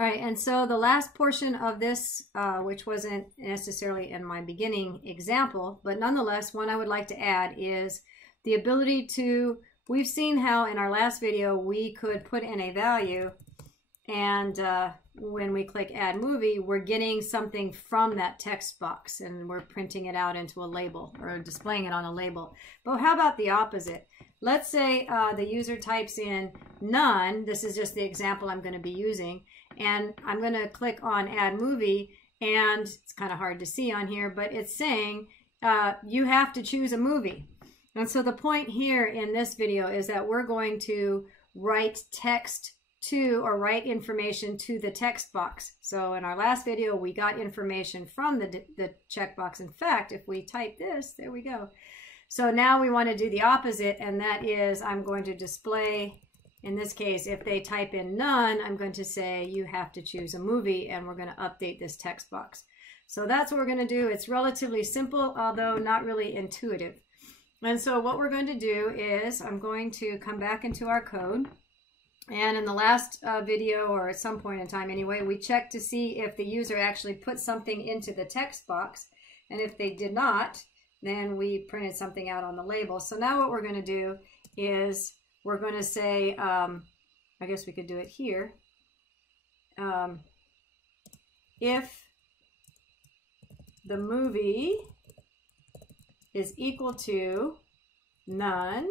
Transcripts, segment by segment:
All right, and so the last portion of this, which wasn't necessarily in my beginning example, but nonetheless, one I would like to add is the ability to, we've seen how in our last video we could put in a value, and when we click Add Movie, we're getting something from that text box, and we're printing it out into a label, or displaying it on a label. But how about the opposite? Let's say the user types in none. This is just the example I'm going to be using. And I'm going to click on Add Movie, and it's kind of hard to see on here, but it's saying you have to choose a movie. And so the point here in this video is that we're going to write text to, or write information to the text box. So in our last video, we got information from the checkbox. In fact, if we type this, there we go. So now we want to do the opposite, and that is I'm going to display, in this case, if they type in none, I'm going to say you have to choose a movie, and we're going to update this text box. So that's what we're going to do. It's relatively simple, although not really intuitive. And so what we're going to do is I'm going to come back into our code. And in the last video, or at some point in time anyway, we checked to see if the user actually put something into the text box. And if they did not, then we printed something out on the label. So now what we're going to do is we're going to say, I guess we could do it here. If the movie is equal to none,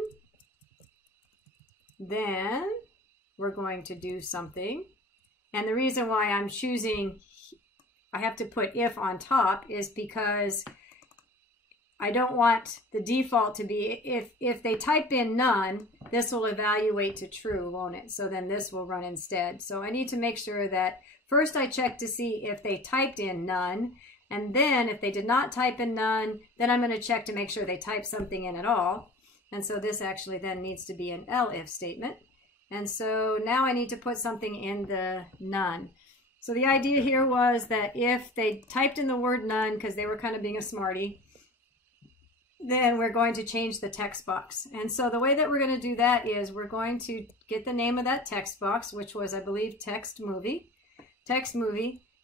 then we're going to do something. And the reason why I'm choosing, I have to put if on top, is because I don't want the default to be, if they type in none, this will evaluate to true, won't it? So then this will run instead. So I need to make sure that first I check to see if they typed in none, and then if they did not type in none, then I'm going to check to make sure they typed something in at all. And so this actually then needs to be an elif statement. And so now I need to put something in the none. So the idea here was that if they typed in the word none because they were kind of being a smarty, then we're going to change the text box. And so the way that we're going to do that is we're going to get the name of that text box, which was, I believe, text movie.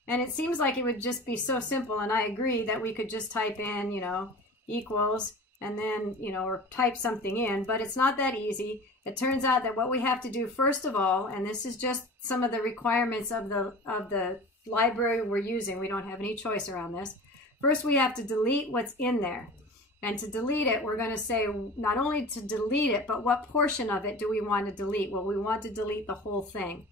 And it seems like it would just be so simple, and I agree that we could just type in, you know, equals, and then, you know, or type something in, but it's not that easy. It turns out that what we have to do first of all, and this is just some of the requirements of the library we're using, we don't have any choice around this. First we have to delete what's in there. And to delete it, we're going to say not only to delete it, but what portion of it do we want to delete? Well, we want to delete the whole thing.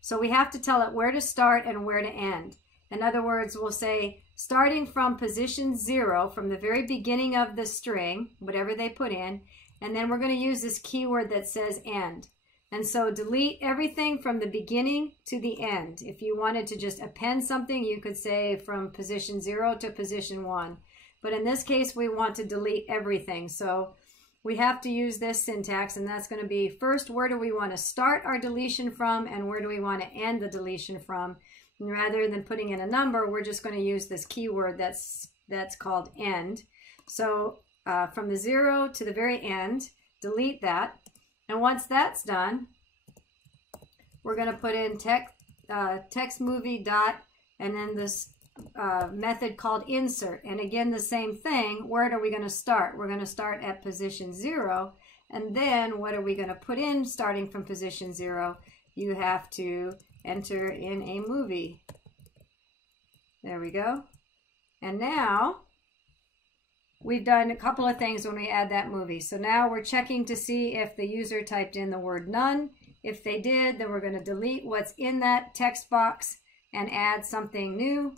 So we have to tell it where to start and where to end. In other words, we'll say starting from position 0, from the very beginning of the string, whatever they put in, and then we're going to use this keyword that says end. And so delete everything from the beginning to the end. If you wanted to just append something, you could say from position 0 to position 1. But in this case, we want to delete everything. So we have to use this syntax, and that's going to be first, where do we want to start our deletion from, and where do we want to end the deletion from? And rather than putting in a number, we're just going to use this keyword that's called end. So from the 0 to the very end, delete that. And once that's done, we're going to put in text movie dot, and then this method called insert. And again, the same thing. Where are we going to start? We're going to start at position 0. And then what are we going to put in starting from position 0? You have to enter in a movie. There we go. And now we've done a couple of things when we add that movie. So now we're checking to see if the user typed in the word none. If they did, then we're going to delete what's in that text box and add something new.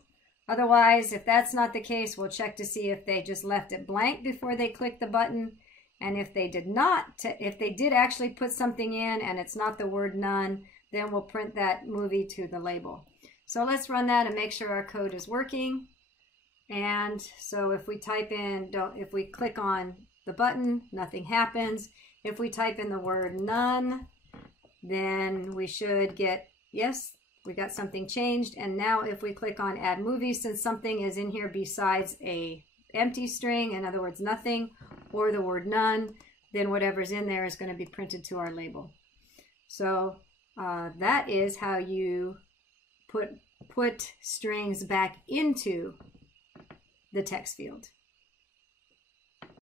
Otherwise, if that's not the case, we'll check to see if they just left it blank before they click the button. And if they did not, if they did actually put something in and it's not the word none, then we'll print that movie to the label. So let's run that and make sure our code is working. And so if we type in, if we click on the button, nothing happens. If we type in the word none, then we should get, yes, we got something changed. And now if we click on add movie, since something is in here besides a empty string, in other words, nothing, or the word none, then whatever's in there is going to be printed to our label. So that is how you put strings back into the text field.